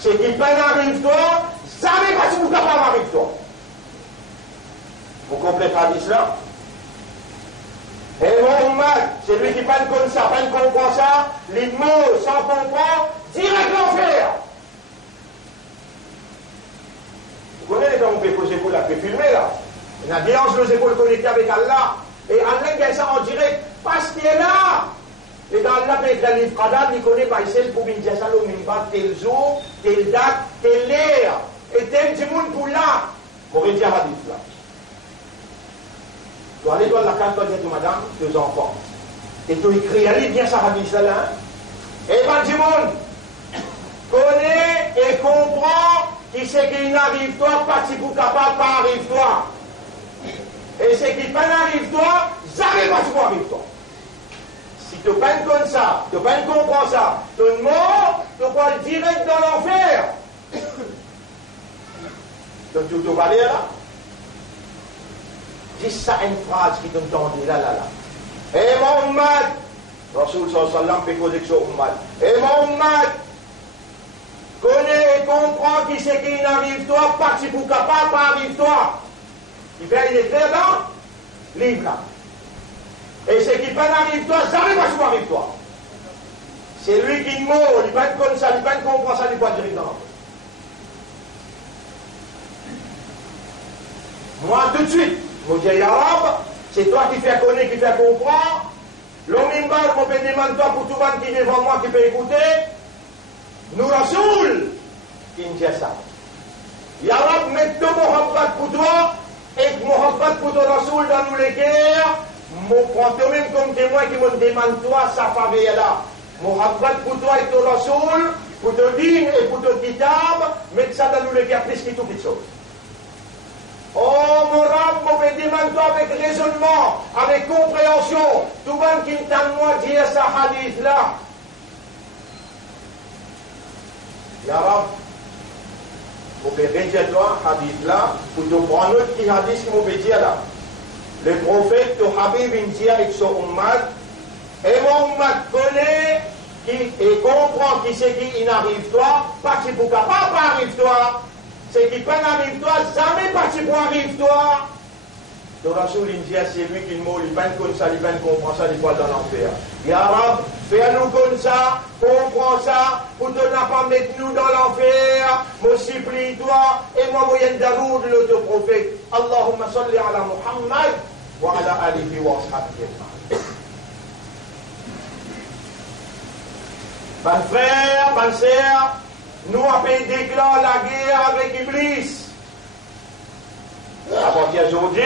Ce qui peine arrive toi, ça n'est pas si pour capable arrive toi. Vous comprenez hadith là? Et Mohammed, c'est lui qui peine comme ça, peine comprend ça, les mots sans comprendre, direct l'enfer. Vous connaissez quand on peut poser pour la peut filmer là? Il y a bien nos épaules connectées avec Allah. Et Allah gagne ça en direct parce qu'il est là. Et dans Allah, avec la livre Qadar, il connaît par ici pour me dire ça, tel jour, telle date, telle heure. Et tel du monde pour là. Pour dire hadith là. Tu vas aller dans la carte, tu vas dire à madame, deux enfants. Et tu écris, allez bien ça hadith là. Et ben du monde, connais et comprends qui c'est qui n'arrive toi, pas si pour capable, pas arrive toi. Et ce qui n'arrive toi, jamais pas si arrive toi. Si tu peines comme ça, tu peines comprends ça, ton mort, tu vas le direct dans l'enfer. Donc tu vas aller là. Dis ça une phrase qui t'entendait là. Et Mohammed, Rasoul sallallahu alayhi wa sallam fait causer sur Mohammed. Et Mohammed, connais et comprends qui c'est qui n'arrive toi, pas si pour capable, pas arrive toi. Il fait une écrire dans le livre là. Et ce qui peine arrive toi, jamais pas si arrive toi. c'est lui qui mord, il va être comme ça, il va être comprendre ça, il va dire dans moi tout de suite, je dis arabe, c'est toi qui fais connaître, qui fais comprendre. L'homme imbal, je peux demander toi pour tout le monde qui est devant moi, qui peut écouter. Nous Rasoul, qui me dit ça. Yarab, mets ton mohabbat pour toi, et mohabbat pour ton Rasoul dans nous les guerres. Je prends toi-même comme témoin qui me demande toi, ça faveur là. Mohabbat pour toi et ton Rasoul, pour ton din et pour ton kitab, mets ça dans nous les guerres, plus que tout qui chose. Oh, mon rab, mon demande avec raisonnement, avec compréhension. Tout le monde qui entend moi dire ça hadith là. Ya Rab, vous pouvez redire toi hadith là, pour te prendre autre qui hadith qui vous pouvez dire là. Le prophète, ton Habib, il dit avec son ummat, et mon ummat connaît et comprend qui c'est qui n'arrive toi, pas qui pour pas arrive toi. C'est qui peine arrive toi, jamais parti pour arrive toi. Le Rasoul India, c'est lui qui mord, il peine comme ça, il peine comprend ça, il va dans l'enfer. Ya Rab, fais-nous comme ça, comprends ça, pour ne pas mettre nous dans l'enfer. Me supplie toi, et moi, moyen d'amour de l'autre prophète. Allahumma salli ala Muhammad, wa ala alihi wa ashabihi. Mon frère, ma sœur, nous avons déclaré la guerre avec Iblis. À partir d'aujourd'hui,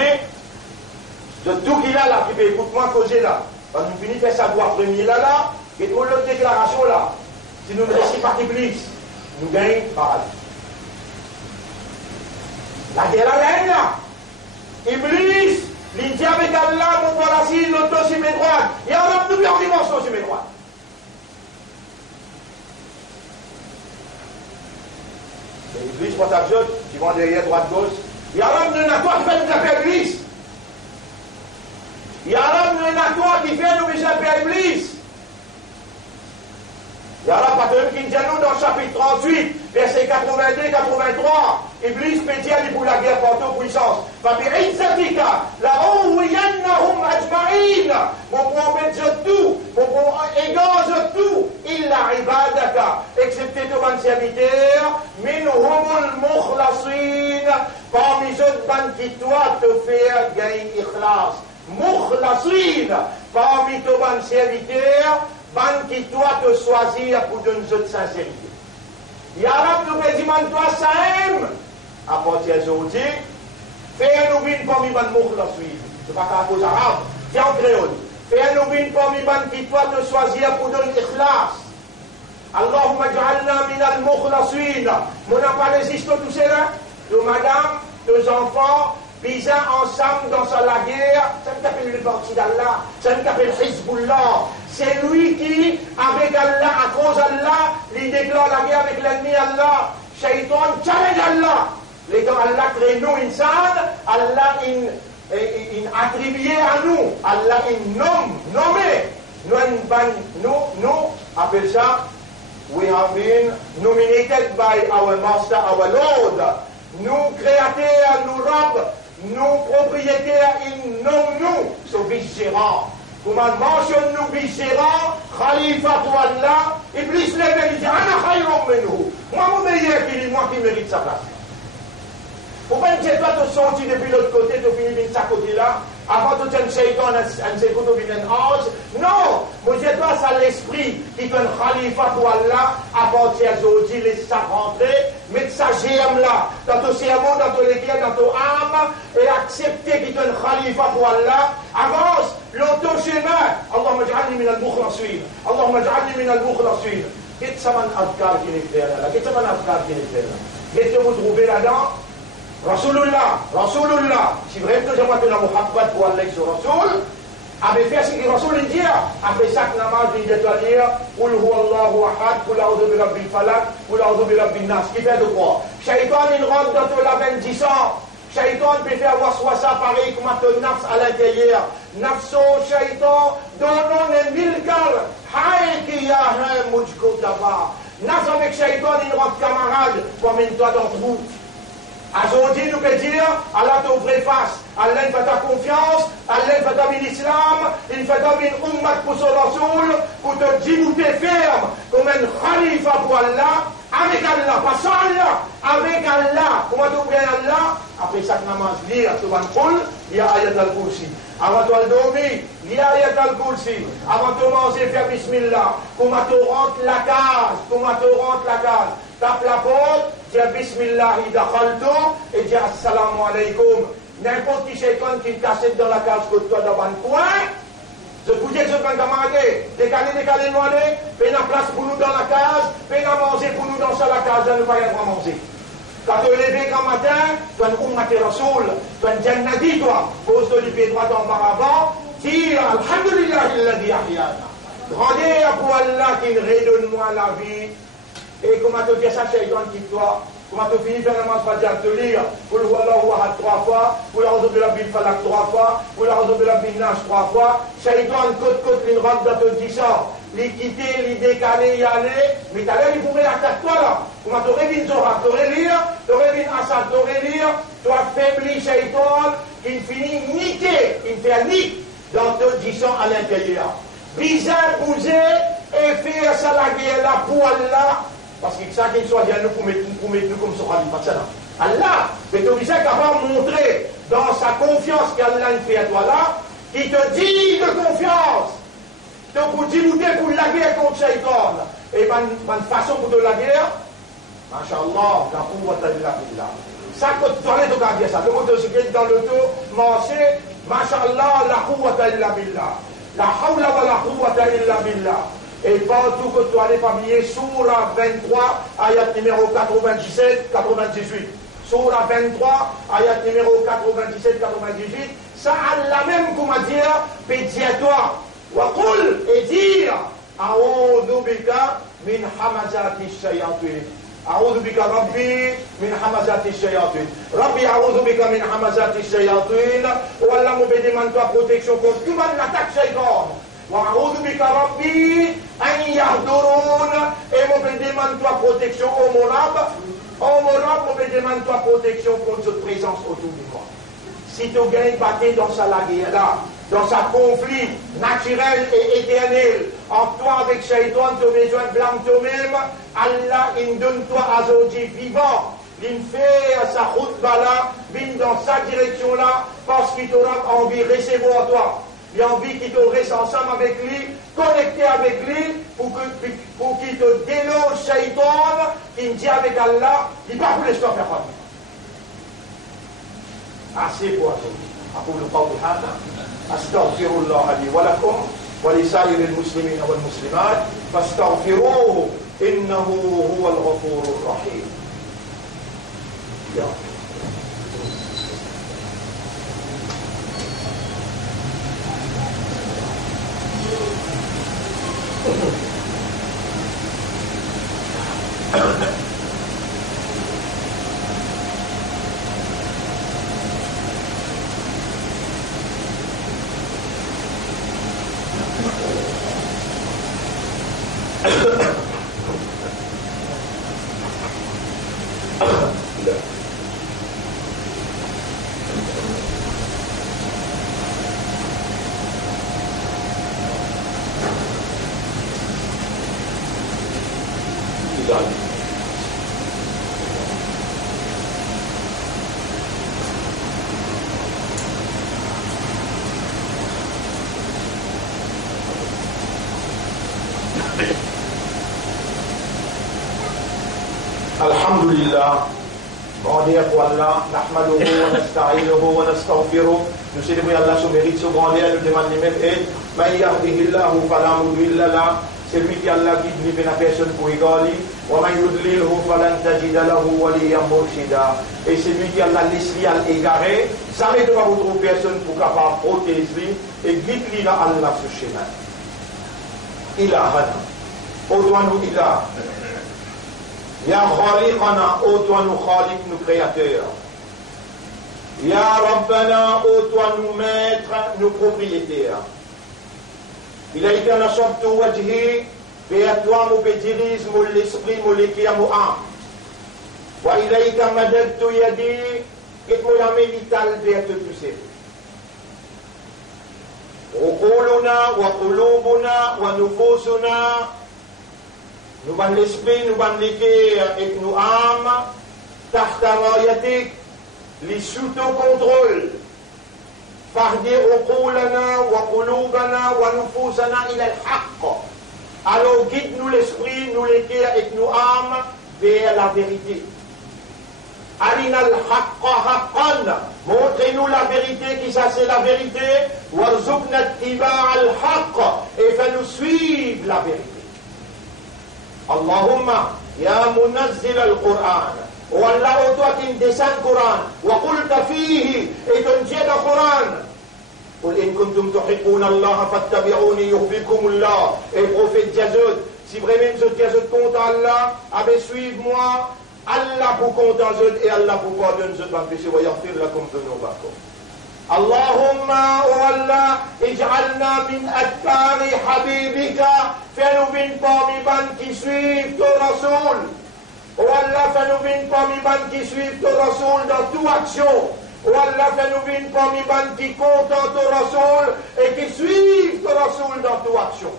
de tout qu'il a là, qui peut écoute-moi causer là. Quand nous finissons de faire savoir premier là, et toute l'autre déclaration là. Si nous ne laissons pas Iblis, nous gagnons paradis. La guerre à la haine là. Iblis, il dit avec Allah, mon voilà si l'autre sur mes droites. Et on a double en dimension sur mes droites. Iblis, pour ta chose, qui vont derrière, droite, gauche. Il y a l'homme de la toi qui fait nous appeler Iblis. Il y a l'homme de la toi qui fait nous appeler Iblis. Il y a là, Patron qui dit nous dans le chapitre 38, verset 82-83. Iblis pétit pour la guerre par toute puissance. Fabi'izzatika, la uwiyannahum ajma'in. Mon prophète de tout, mon égage tout, illa ibadaka, excepté ton serviteur, minhumul mukhlasin, parmi eux, ban qui toi te faire gagner ikhlas. Mukhlasin, parmi ton serviteur, ban qui toi te choisir pour donner une autre sincérité. Yarab nous président toi ça aime. À partir d'aujourd'hui, fais-nous une parmi ban mukhlasin. C'est pas qu'à cause arabe, c'est en créole. Fais-nous une parmi ban qui toi te choisir pour donner ikhlas. Allahumma ja'alna min al-mukhlasin. Mon pas résiste tout cela. Nos madame, nos enfants, bisous ensemble dans la guerre. Ça ne s'appelle le parti d'Allah. Ça ne s'appelle Hizbullah. C'est lui qui, avec Allah, à cause d'Allah, il déclare la guerre avec l'ennemi Allah. Shaitan challenge Allah. Les gars, Allah crée nous, insan. Allah, il attribue à nous. Allah, il nommé. Nous, appelle ça. We have been nominated by our Master, our Lord. Nous, créateurs, nous, Rab, nous, propriétaires, ils nomment nous, ce vice-gérant. Comment mentionne-nous vice-gérant, Khalifa pour Allah, Iblis lève et dit, Ana khayron menou. Moi, mon meilleur qui dit, moi qui mérite sa place. Pourquoi ne sais pas te sortir depuis l'autre côté, te finir de sa côté-là, avant de te shaitan, un sécoute au un ange? Non! Moi, je dois ça l'esprit qui est un khalifa pour Allah, à partir d'aujourd'hui, laisse ça rentrer, mettre sa germe là, dans ton cerveau, dans ton éclair, dans ton âme, et accepter qu'il est un khalifa pour Allah, avance, l'auto chemin. Allahumma ja'alni min al-mukhlasin. Allahumma ja'alni min al-mukhlasin. Qu'est-ce que ça m'a afkar qui est fait là? Qu'est-ce que ça m'a afkar qui est fait là? Qu'est-ce que vous trouvez là-dedans? Rasulullah, si vraiment je m'appelle la Muhammad pour Allah sur Rasul, avait fait ce que Rasul dit, après chaque namaz, il doit dire, Qul huwa Allahu ahad, Qul a'udhu bi rabbil falaq, Qul a'udhu bi rabbin nas. Qui fait de quoi? Shaitan, il rentre dans ton label 10 ans. Shaitan peut faire avoir soit ça pareil comme ton nafs à l'intérieur. Nafso, shaitan, donnons les mille gal, haï qui y a un mujko d'abord. Nafs avec shaitan, il rentre camarade, comme toi d'entre vous. Aujourd'hui, nous pouvons dire, Allah te vraie face, Allah fait ta confiance, Allah fait ta l'islam, il fait ta ummat pour son rasoul, pour te dire où tu es ferme, comme un khalifa pour Allah, avec Allah, pas sans Allah, avec Allah. Comment tu oublies Allah? Après chaque namaz, lire, tu vas prendre, il y a ayat al-kursi. Avant de dormir, il y a ayat al-kursi. Avant de manger, faire bismillah. Comment tu rentres la case, comment tu rentres la case. Tape la porte, dis bismillah, idakhaltu, et dis assalamu alaikum. N'importe qui shaitan qui casse dans la case que toi dans un coin, je vous dis que je vais demander, décaler, noyer, payer la place pour nous dans la case, payer à manger pour nous dans la case, je ne vais pas rien manger. Quand tu es levé grand matin, tu as une ummat rasoul, tu as une jannati, toi, pose le pied droit en bas avant, tire, alhamdulillah, alladhi ahyana. Grandeur pour Allah qui redonne-moi la vie. Et comment tu dis ça, shaitan, quitte-toi. Comment tu finis faire la manche, pas dire te lire. Pour le Wallahu Ahad 3 fois, pour la Razoub de la Bil Falak 3 fois, pour la Razoub de la Bil Nash 3 fois. Shaitan, côte, une rentre dans ton 10 ans. Les quitter, les décaler, y aller. Mais t'as l'air, il pourrait attaquer toi là. Comment tu aurais vu Zohar, tu aurais lire, tu aurais vu Assad, tu aurais lire. Tu as faibli Shaitan, qui finit niquer, qui fait un nique dans ton 10 ans à l'intérieur. Bizarre, bouger, et faire ça la guerre là pour Allah. Parce que ça qui soit bien nous pour mettre nous comme ce khalifa. Allah, mais tu es capable de montrer dans sa confiance qu'Allah fait à toi là, qui te dit de confiance. Donc pour dire pour la guerre contre Shaitan. Et une façon pour de la guerre, Masha'Allah, la quwwata illa billah. Ça, quand tu parlais de dire ça, donc tu es dans le dos, marcher, Masha'Allah, la quwwata illa billah. La hawla wa la quwwata illa billah. Et partout que tu allais familier, Soura 23, ayat numéro 97-98. Soura 23, ayat numéro 97-98. Ça, Allah même, comment dire, peut dire toi, wa qul, et dire, a'udhu bika min hamazati shayatin. أعوذ بك ربي من حمزات الشياطين ربي أعوذ بك من حمزات الشياطين والله مبدي من toi protection contre tout mal l'attaque shaitan وأعوذ بك ربي أن يحضرون et مبدي من toi protection au morab مبدي من toi protection contre cette présence autour de moi. Si tu gagnes battu dans sa guerre là, dans sa conflit naturel et éternel, entre toi avec Shaitan, tu as besoin de blâmer toi-même, Allah, il donne toi aujourd'hui vivant, il fait sa route là, vient dans sa direction là, parce qu'il t'aura envie de recevoir toi. Il a envie qu'il te reste ensemble avec lui, connecté avec lui, pour qu'il te déloge Shaitan, qu'il dit avec Allah, il va vous laisser faire quoi. Assez pour aujourd'hui. أقول قولي هذا أستغفر الله لي ولكم ولسائر المسلمين والمسلمات فاستغفروه إنه هو الغفور الرحيم. الحمد لله grandeur pour Allah نحمده ونستعينه ونستغفره nous célébrons Allah son mérite son grandeur nous demandons même aide من يهده الله فلا مضل له c'est lui qui Allah guide ni la personne pour égaler ومن يضلله فلن تجد له وليا مرشدا et c'est lui qui Allah laisse lui à égarer jamais de pas votre personne pour capable protéger et guide lui dans Allah ce chemin ilahana au-delà ilah Ya Khaliqana, ô toi nous Khaliq, nous créateurs. Ya Rabbana, ô toi nous maîtres, nous propriétaires. Il a été en achète tout wajhi, et à toi nous pédiris, mon l'esprit, mon l'équia, mon âme. Wa إليك مددت يدي et mon ami vital vers te pousser. عقولنا وقلوبنا ونفوسنا nous ban l'esprit, nous ban le cœur et nous âmes تحت رايتك les sous ton contrôle. فاهدي عقولنا وقلوبنا ونفوسنا إلى الحق. Alors guide-nous l'esprit, nous le cœur et nous âmes vers la vérité. Arina al-haqqa haqqan. Montrez-nous la vérité, qui ça c'est la vérité. Warzuqna ittiba'a al-haqq. Et fais-nous suivre la vérité. Allahumma, ya munazzil al-Qur'an. Oh Allah, oh toi qui descends le Coran. Wa qulta fihi. Et tu dis le Coran. قل إن كنتم تحبون الله فاتبعوني يحببكم الله. Et le prophète Jazud, si vraiment vous êtes content Allah, avez suivez-moi. Allah pour content et Allah pour pardonner vos péchés wa yaghfir lakum dhunubakum. Allahumma wa Allah ij'alna min atbari habibika. Fais-nous venir parmi ban qui suivent ton Rasoul. Oh Allah, fais-nous venir parmi ban qui suivent ton Rasoul dans toute action. Oh Allah, fais-nous venir parmi ban qui content ton Rasoul et qui suivent ton Rasoul dans toute action.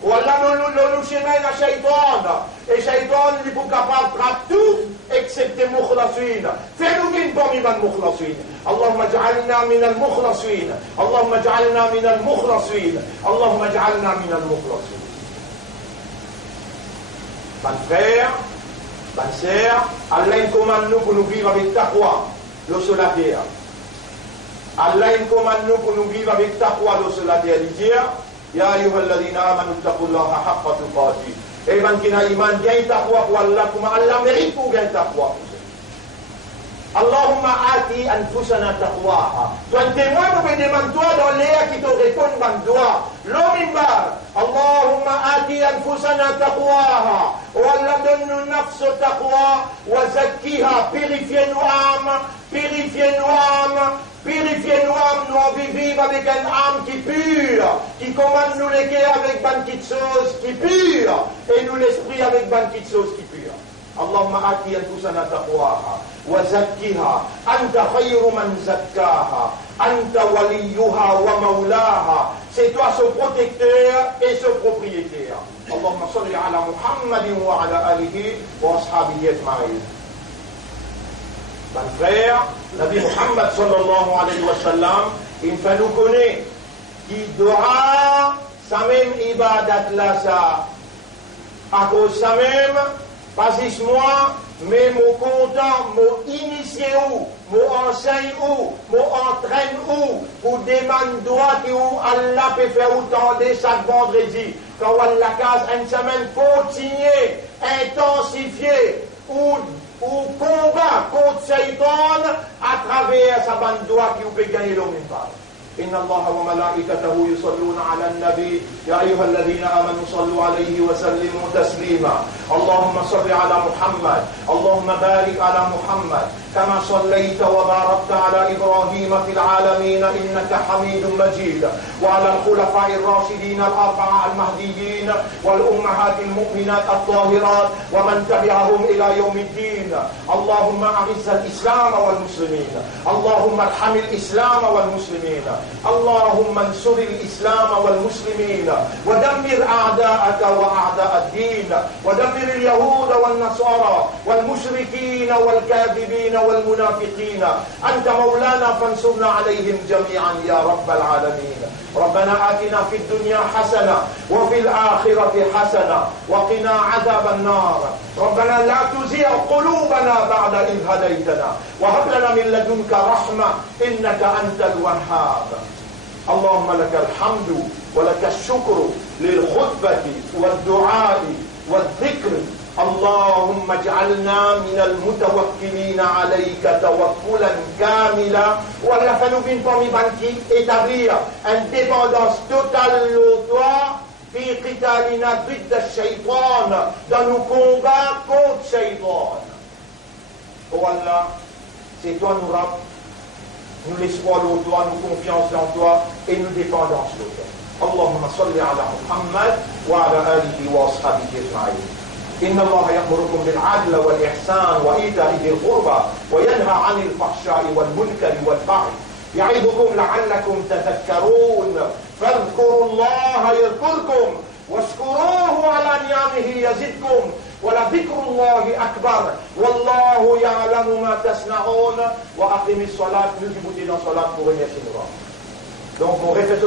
Oh Allah, nous chemin à Shaitan. Et Shaitan, il est capable de faire tout excepté Mukhlasin. Fais-nous venir parmi ban Mukhlasin. Allahumma ij'alna min al-Mukhlasin. Allahumma ij'alna min al-Mukhlasin. Allahumma ij'alna min al-Mukhlasin. Ban frère, ban sœur, Allah nous commande nous pour nous vivre avec taqwa. L'eau sur la terre. Allah il commande nous pour nous vivre avec taqwa l'eau sur la terre. Il dit, Ya ayyuhalladhina amanu taqullaha haqqa tuqatih. Et man qui n'a iman gagne taqwa pour Allah, comme Allah mérite pour gagner taqwa. Allahumma ati anfusana taqwaha. Toi témoin pour me demander toi dans l'air qui te répond ban doigt. L'omimbar. Allahumma ati anfusana taqwaha. Oh Allah donne-nous nafs taqwa wa zakkiha. Purifiez-nous âme. Purifiez-nous âme. Purifiez-nous âme. Nous on veut vivre avec une âme qui pure. Qui commande nous les cœurs avec ban petites choses qui pure. Et nous l'esprit avec ban petites choses qui pure. Allahumma ati anfusana taqwaha. وزكها أنت خير من زكاها أنت وليها ومولاها. C'est toi ce protecteur et ce propriétaire. اللهم صل على محمد وعلى آله وأصحابه أجمعين. Mon frère, Nabi Muhammad sallallahu alayhi wa sallam, il fait nous connaître qui doit sa même ibadat là ça. À cause ça même, pas juste moi, mais mon content, mon initié où, mon enseigne où, mon entraîne où, pour demander droit où Allah peut faire autant de chaque vendredi. Quand Allah case une semaine continuer, intensifier, ou combat contre Shaitan à travers sa bande droit qui peut gagner l'homme. إن الله وملائكته يصلون على النبي يا أيها الذين آمنوا صلوا عليه وسلموا تسليما اللهم صل على محمد اللهم بارك على محمد كما صليت وباركت على إبراهيم في العالمين إنك حميد مجيد وعلى الخلفاء الراشدين الأربعة المهديين والأمهات المؤمنات الطاهرات ومن تبعهم إلى يوم الدين اللهم أعز الإسلام والمسلمين اللهم ارحم الإسلام والمسلمين اللهم انصر الإسلام والمسلمين ودمر أعداءك وأعداء الدين ودمر اليهود والنصارى والمشركين والكاذبين والمنافقين أنت مولانا فانصرنا عليهم جميعا يا رب العالمين ربنا آتنا في الدنيا حسنة وفي الآخرة حسنة وقنا عذاب النار ربنا لا تزغ قلوبنا بعد إذ هديتنا وهب لنا من لدنك رحمة إنك أنت الوهاب اللهم لك الحمد ولك الشكر للخطبة والدعاء والذكر اللهم اجعلنا من المتوكلين عليك توكلا كاملا ولا فنبين parmi banki établir une dépendance totale au toi في قتالنا ضد الشيطان dans nos combats contre Shaitan. Oh Allah, c'est toi nous rends, nous l'espoir en toi, nous confiance en toi et nous dépendance en toi. اللهم صل على محمد وعلى آله وأصحابه أجمعين. إن الله يأمركم بالعدل والإحسان وإيتاء ذي القربى وينهى عن الفحشاء والمنكر والبغي يعظكم لعلكم تذكرون فاذكروا الله يذكركم واشكروه على نعمه يزدكم ولذكر الله أكبر والله يعلم ما تصنعون وأقم الصلاة. Nous qui vous disons salat pour remercier nous. Donc on répète